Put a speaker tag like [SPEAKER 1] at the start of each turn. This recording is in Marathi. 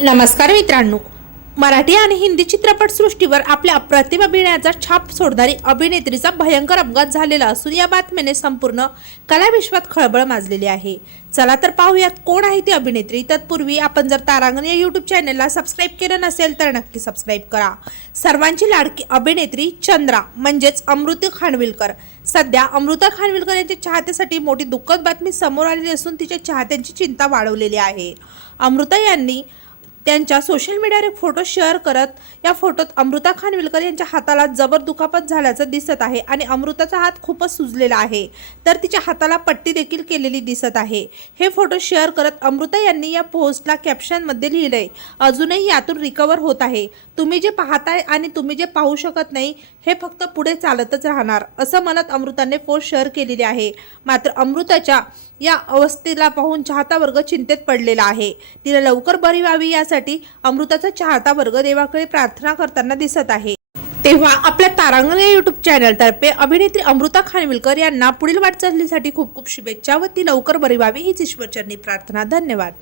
[SPEAKER 1] नमस्कार मित्रांनो. मराठी आणि हिंदी चित्रपटसृष्टीवर आपल्या अप्रतिम अभिनयाचा छाप सोडणारी अभिनेत्रीचा भयंकर अपघात झालेला असून या बातमीने संपूर्ण कलाविश्वात खळबळ माजलेली आहे. चला तर पाहूयात कोण आहे ती अभिनेत्री. तत्पूर्वी आपण जर तारांगण या यूट्यूब चॅनलला सबस्क्राईब केलं नसेल तर नक्की सबस्क्राईब करा. सर्वांची लाडकी अभिनेत्री चंद्रा म्हणजेच अमृत खानविलकर. सध्या अमृता खानविलकर यांच्या चाहत्यासाठी मोठी दुःखद बातमी समोर आलेली असून तिच्या चाहत्यांची चिंता वाढवलेली आहे. अमृता यांनी त्यांच्या सोशल मीडियावर फोटो शेअर करत या फोटोत अमृता खानविलकर यांच्या हाताला जबर दुखापत झाल्याचं दिसत आहे आणि अमृताचा हात खूपच सुजलेला आहे. तर तिच्या हाताला पट्टी देखील केलेली दिसत आहे. हे फोटो शेअर करत अमृता यांनी या पोस्टला कॅप्शनमध्ये लिहिलंय अजूनही यातून रिकवर होत आहे. तुम्ही जे पाहताय आणि तुम्ही जे पाहू शकत नाही हे फक्त पुढे चालतच राहणार. असं म्हणत अमृताने पोस्ट शेअर केलेली आहे. मात्र अमृताच्या या अवस्थेला पाहून चाहता वर्ग चिंतेत पडलेला आहे. तिला लवकर बरी व्हावी या करण्यासाठी अमृताचा चाहता वर्ग देवाकडे प्रार्थना करताना दिसत आहे. तेव्हा आपल्या तारांगण या युट्यूब चॅनलतर्फे अभिनेत्री अमृता खानविलकर यांना पुढील वाटचालीसाठी खूप खूप शुभेच्छा व ती लवकर बरी व्हावी हीच ईश्वरचरणी प्रार्थना. धन्यवाद.